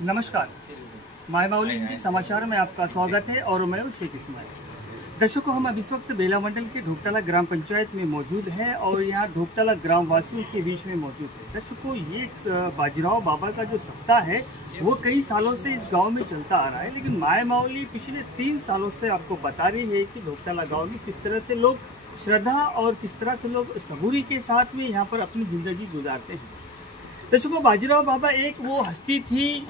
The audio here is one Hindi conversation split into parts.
नमस्कार, माय माउली हिंदी समाचार में आपका स्वागत है और मैं हूं शेख इस्माइल। दर्शकों, हम अब इस वक्त बेला मंडल के ढोकटाला ग्राम पंचायत में मौजूद हैं और यहाँ ढोकटाला ग्राम वासियों के बीच में मौजूद है। दर्शकों, ये बाजीराव बाबा का जो सप्ताह है वो कई सालों से इस गांव में चलता आ रहा है, लेकिन माय माउली पिछले 3 सालों से आपको बता रही है कि ढोकटाला गाँव में किस तरह से लोग श्रद्धा और किस तरह से लोग सबूरी के साथ में यहाँ पर अपनी ज़िंदगी गुजारते हैं। दर्शकों, बाजीराव बाबा एक वो हस्ती थी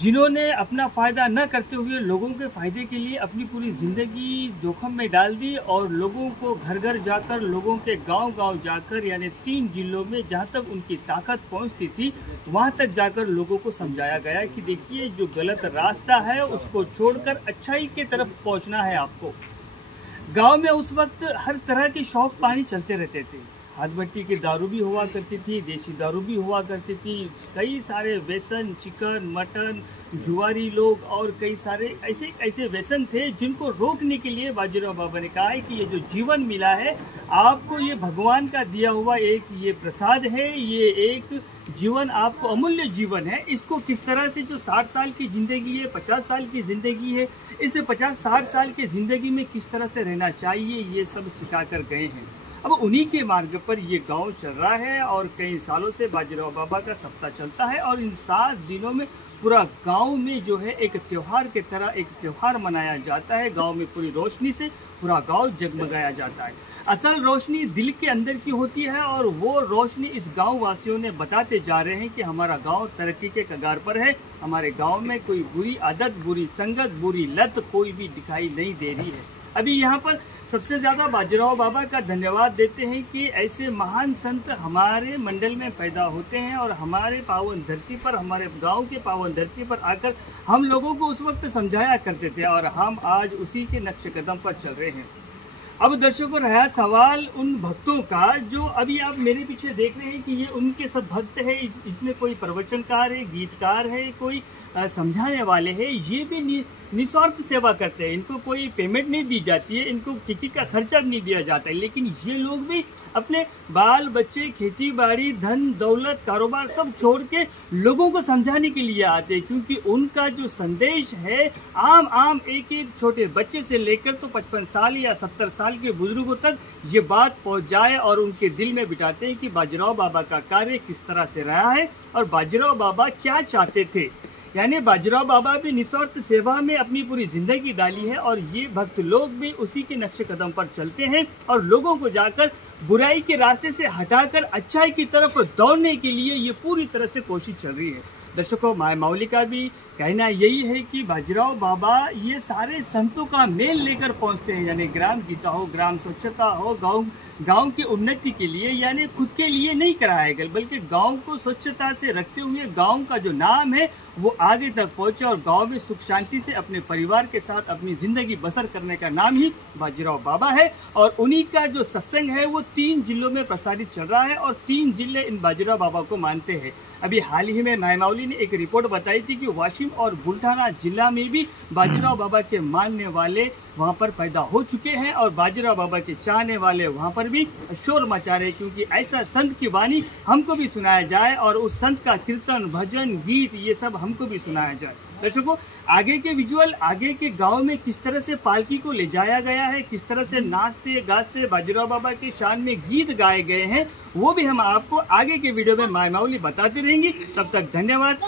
जिन्होंने अपना फ़ायदा न करते हुए लोगों के फ़ायदे के लिए अपनी पूरी ज़िंदगी जोखम में डाल दी और लोगों को घर घर जाकर, लोगों के गांव-गांव जाकर, यानी 3 जिलों में जहां तक उनकी ताकत पहुंचती थी वहां तक जाकर लोगों को समझाया गया कि देखिए, जो गलत रास्ता है उसको छोड़कर अच्छाई की तरफ पहुंचना है आपको। गाँव में उस वक्त हर तरह के शौक पानी चलते रहते थे। हाथ भट्टी की दारू भी हुआ करती थी, देसी दारू भी हुआ करती थी, कई सारे व्यसन, चिकन, मटन, जुआरी लोग और कई सारे ऐसे व्यसन थे जिनको रोकने के लिए बाजीराव बाबा ने कहा है कि ये जो जीवन मिला है आपको, ये भगवान का दिया हुआ एक ये प्रसाद है, ये एक जीवन आपको अमूल्य जीवन है। इसको किस तरह से, जो 60 साल की ज़िंदगी है, 50 साल की ज़िंदगी है, इस 50-60 साल की ज़िंदगी में किस तरह से रहना चाहिए, ये सब सिखा कर गए हैं। अब उन्हीं के मार्ग पर ये गांव चल रहा है और कई सालों से बाजीराव बाबा का सप्ताह चलता है और इन 7 दिनों में पूरा गांव में जो है एक त्यौहार की तरह एक त्यौहार मनाया जाता है। गांव में पूरी रोशनी से पूरा गांव जगमगाया जाता है। असल रोशनी दिल के अंदर की होती है और वो रोशनी इस गांव वासियों ने बताते जा रहे हैं कि हमारा गांव तरक्की के कगार पर है। हमारे गांव में कोई बुरी आदत, बुरी संगत, बुरी लत कोई भी दिखाई नहीं दे रही है। अभी यहाँ पर सबसे ज़्यादा बाजीराव बाबा का धन्यवाद देते हैं कि ऐसे महान संत हमारे मंडल में पैदा होते हैं और हमारे पावन धरती पर, हमारे गांव के पावन धरती पर आकर हम लोगों को उस वक्त समझाया करते थे और हम आज उसी के नक्श कदम पर चल रहे हैं। अब दर्शकों, रहा सवाल उन भक्तों का जो अभी आप मेरे पीछे देख रहे हैं कि ये उनके सब भक्त है। इसमें कोई प्रवचनकार है, गीतकार है, कोई समझाने वाले हैं। ये भी निस्वार्थ सेवा करते हैं, इनको कोई पेमेंट नहीं दी जाती है, इनको टिकट का खर्चा नहीं दिया जाता है, लेकिन ये लोग भी अपने बाल बच्चे, खेती बाड़ी, धन दौलत, कारोबार सब छोड़ के लोगों को समझाने के लिए आते हैं, क्योंकि उनका जो संदेश है आम एक छोटे बच्चे से लेकर तो 55 साल या 70 साल के बुजुर्गों तक ये बात पहुंच जाए और उनके दिल में बिठाते हैं कि बाजीराव बाबा का कार्य किस तरह से रहा है और बाजीराव बाबा क्या चाहते थे। यानी बाजीराव बाबा भी निस्वार्थ सेवा में अपनी पूरी जिंदगी डाली है और ये भक्त लोग भी उसी के नक्श कदम पर चलते हैं और लोगों को जाकर बुराई के रास्ते से हटाकर अच्छाई की तरफ दौड़ने के लिए ये पूरी तरह से कोशिश चल रही है। दर्शकों, माय माउली का भी कहना यही है कि बाजीराव बाबा ये सारे संतों का मेल लेकर पहुंचते हैं, यानी ग्राम गीता हो, ग्राम स्वच्छता हो, गांव की उन्नति के लिए, यानी खुद के लिए नहीं कराया गया, बल्कि गांव को स्वच्छता से रखते हुए गांव का जो नाम है वो आगे तक पहुंचे और गांव में सुख शांति से अपने परिवार के साथ अपनी जिंदगी बसर करने का नाम ही बाजीराव बाबा है। और उन्हीं का जो सत्संग है वो 3 जिलों में प्रसारित चल रहा है और 3 जिले इन बाजीराव बाबा को मानते हैं। अभी हाल ही में माय माउली ने एक रिपोर्ट बताई थी कि वाशिम और बुल्ढाना जिला में भी बाजीराव बाबा के मानने वाले वहां पर पैदा हो चुके हैं और बाजीराव बाबा के चाहने वाले वहां पर भी शोर मचा रहे, क्योंकि ऐसा संत की वाणी हमको भी सुनाया जाए और उस संत का कीर्तन, भजन, गीत ये सब हमको भी सुनाया जाए। दर्शकों, आगे के विजुअल, आगे के गांव में किस तरह से पालकी को ले जाया गया है, किस तरह से नाचते गाते बाजीराव बाबा के शान में गीत गाए गए हैं, वो भी हम आपको आगे के वीडियो में माय माउली बताती रहेंगी। तब तक धन्यवाद।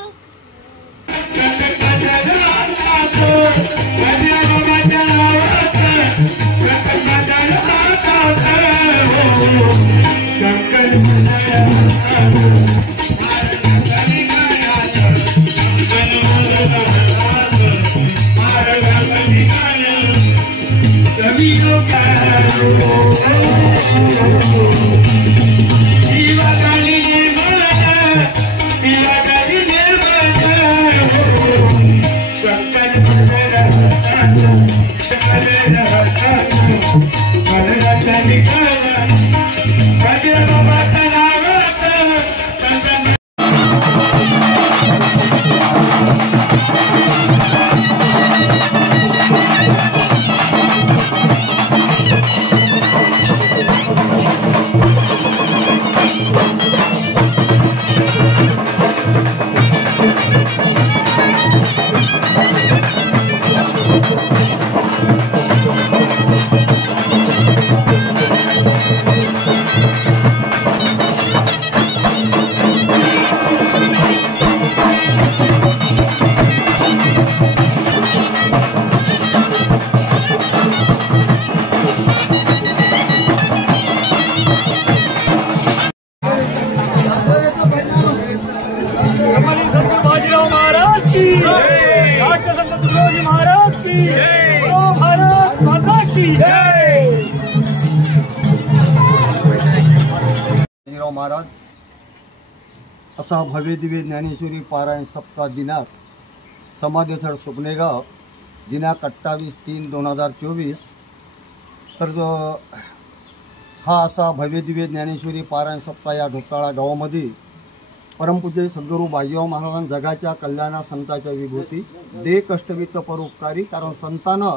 ब्रह्मलीन सद्गुरु बाजीराव महाराज की जय, राष्ट्रसंत तुकडोजी महाराज की जय, बोलो भारत माता की जय। बाजीराव महाराज असा भव्य दिव्य ज्ञानेश्वरी पारायण सप्ताह दिनांक समाधीस्थळ सुपनेगाव दिनांक 28/3/2024 तर हा असा भव्य दिव्य ज्ञानेश्वरी पारायण सप्ताह या ढोकताळा गावामध्ये परमपूज्य सद्गुरू बाजीराव महाराज जगाच्या कल्याणा संतांच्या विभूती दे कष्टवित्त परोपकारी, कारण संतानं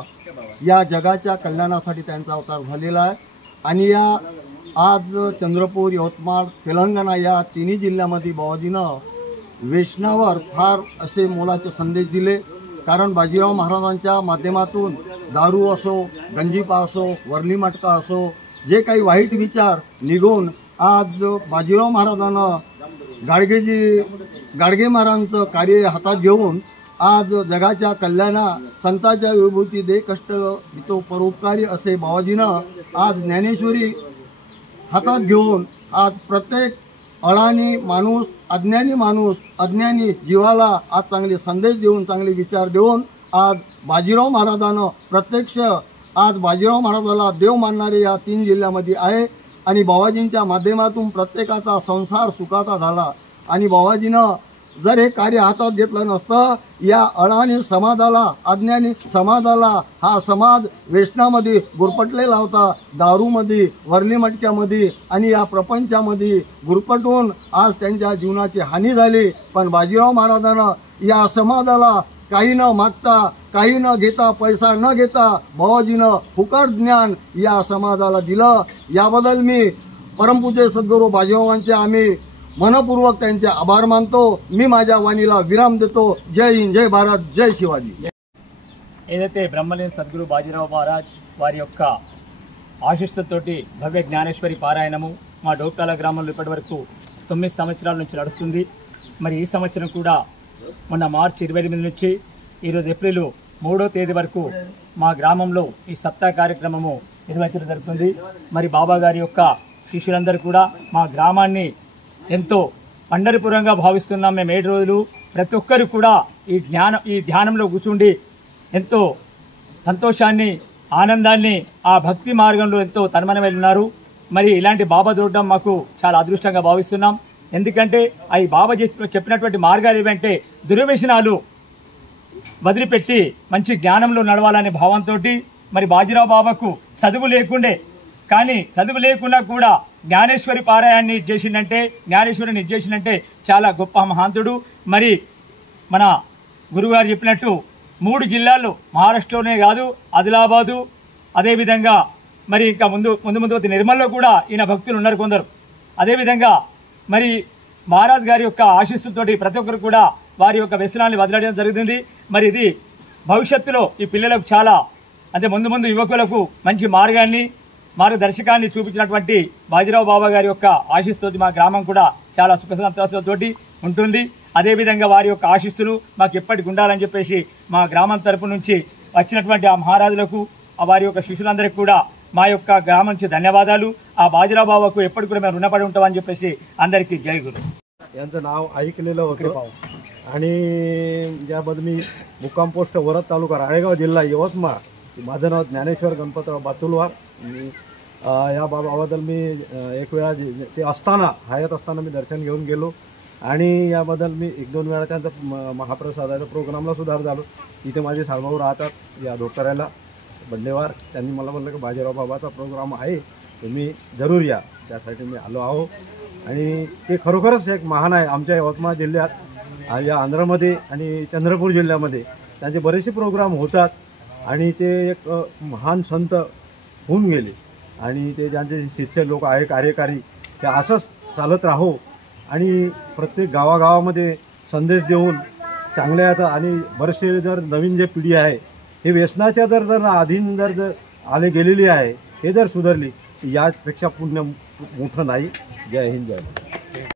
या जगाच्या कल्याणासाठी त्यांचा अवतार झालेला आहे। आणि या आज चंद्रपूर, यवतमाळ, तेलंगणा या तिन्ही जिल्ह्यामध्ये बाबाजीनं वेष्णावर फार असे मोलाचे संदेश दिले। कारण बाजीराव महाराजांच्या माध्यमातून दारू असो, गंजीपा असो, वरली मटका असो, जे काही वाईट विचार निघून आज बाजीराव महाराजांना गाडगे महाराजांचं कार्य हातात घेऊन आज जगाच्या कल्याणा संतांच्या विभूती दे कष्ट तो परोपकारी असे बाबाजीनं आज ज्ञानेश्वरी हातात घेऊन आज प्रत्येक अडाणी माणूस, अज्ञानी जीवाला आज चांगले संदेश देऊन, चांगले विचार देऊन आज बाजीराव महाराजांना प्रत्यक्ष आज बाजीराव महाराजाला देव मानणारे या 3 जिल्ह्यामध्ये आहे। आणि बाबाजींच्या माध्यमातून प्रत्येकाचा संसार सुखाचा झाला। आणि बाबाजीनं जर हे कार्य हातात घेतलं नसतं, या अडाणी समाजाला, अज्ञानी समाजाला हा समाज व्यसनामध्ये गुरफटलेला होता, दारूमध्ये, वरली मटक्यामध्ये आणि या प्रपंचामध्ये गुरफटून आज त्यांच्या जीवनाची हानी झाली। पण बाजीराव महाराजांना या समाजाला काही न मागता, काही न घेता, पैसा न घेता बाबाजीनं फुकट ज्ञान या समाजाला दिलं। याबद्दल मी परमपूज्य सद्गुरू बाजीरावांचे आम्ही मनपूर्वक त्यांचे आभार मानतो। मी माझ्या वाणीला विराम देतो। जय हिंद, जय भारत, जय शिवाजी। ఏదైతే బ్రహ్మలీన్ సద్గురు బాజీరావు మహారాజ్ వారి యొక్క ఆశీస్సులతోటి భవ్య జ్ఞానేశ్వరి పారాయణము మా డోక్తాల గ్రామంలో ఇప్పటివరకు 9 సంవత్సరాల నుంచి నడుస్తుంది। మరి ఈ సంవత్సరం కూడా మొన్న మార్చి 28 నుంచి ఈరోజు ఏప్రిల్ 3వ తేదీ వరకు మా గ్రామంలో ఈ సప్తాహ కార్యక్రమము నిర్వహించడం జరుగుతుంది। మరి బాబా గారి యొక్క శిష్యులందరూ కూడా మా గ్రామాన్ని ఎంతో పండరిపురంగా భావిస్తున్నాం। మేము 7 రోజులు ప్రతి ఒక్కరు కూడా ఈ ధ్యానంలో కూర్చుండి ఎంతో సంతోషాన్ని, ఆనందాన్ని, ఆ భక్తి మార్గంలో ఎంతో తన్మయమై ఉన్నారు। మరి ఇలాంటి బాబా చూడడం మాకు చాలా అదృష్టంగా భావిస్తున్నాం। ఎందుకంటే అవి బాబా చెప్పినటువంటి మార్గాలు ఏవంటే దుర్వ్యసనాలు వదిలిపెట్టి మంచి జ్ఞానంలో నడవాలనే భావంతో మరి బాజీరావు బాబాకు చదువు లేకున్నా కూడా జ్ఞానేశ్వరి పారాయణాన్ని చేసిందంటే చాలా గొప్ప మహాంతుడు। మరి మన గురుగారు చెప్పినట్టు 3 జిల్లాల్లో మహారాష్ట్రలోనే కాదు, ఆదిలాబాదు, అదేవిధంగా మరి ఇంకా ముందు నిర్మల్లో కూడా ఈయన భక్తులు ఉన్నారు కొందరు। అదేవిధంగా మరి మహారాజ్ గారి యొక్క ఆశీస్సులతోటి ప్రతి ఒక్కరు కూడా వారి యొక్క వ్యసనాన్ని వదిలేయడం జరుగుతుంది। మరి ఇది భవిష్యత్తులో ఈ పిల్లలకు చాలా ముందు యువకులకు మంచి మార్గదర్శకాన్ని చూపించినటువంటి బాజీరావు బాబా గారి యొక్క ఆశీస్సుతోటి మా గ్రామం కూడా చాలా సుఖ సంతోషాలతోటి ఉంటుంది। అదేవిధంగా వారి యొక్క ఆశీస్సులు మాకు ఎప్పటికి ఉండాలని చెప్పేసి మా గ్రామం తరపు నుంచి వచ్చినటువంటి ఆ మహారాజులకు, వారి యొక్క శిష్యులందరికీ కూడా మా యొక్క గ్రామం నుంచి ధన్యవాదాలు। ఆ బాజీరావు బాబాకు ఎప్పటికి కూడా మేము రుణపడి ఉంటామని చెప్పేసి అందరికీ जय गुरु। यांचं नाव ऐकलेलं होतं आणि ज्याबद्दल मी मुक्काम पोस्ट वरद तालुका राळेगाव जिल्हा यवतमाळ, माझं नाव ज्ञानेश्वर गणपतराव बातुलवार। या बाबाबद्दल मी एक वेळा ते हयात असताना मी दर्शन घेऊन गेलो आणि याबद्दल मी 1-2 वेळा त्यांचा महाप्रसादाच्या प्रोग्रामला सुद्धा झालो। इथे माझे साळभाऊ राहतात या धोतऱ्याला बंडेवार, त्यांनी मला म्हटलं की बाजीराव बाबाचा प्रोग्राम आहे, तुम्ही जरूर या। त्यासाठी मी आलो आहो आणि ते खरोखरच एक महान आहे। आमच्या यवतमाळ जिल्ह्यात, या आंध्रमध्ये आणि चंद्रपूर जिल्ह्यामध्ये त्यांचे बरेचसे प्रोग्राम होतात आणि ते एक महान संत होऊन गेले आणि ते ज्यांचे शिष्य लोक आहे, कार्यकारी, ते असंच चालत राहो आणि प्रत्येक गावागावामध्ये संदेश देऊन चांगल्याचा आणि बरेचसे जर नवीन जे पिढी आहे हे व्यसनाच्या जर अधीन जर आले गेलेली आहे, हे जर सुधारली यापेक्षा पुण्य मोठं नाही। जय हिंद, जय भारत।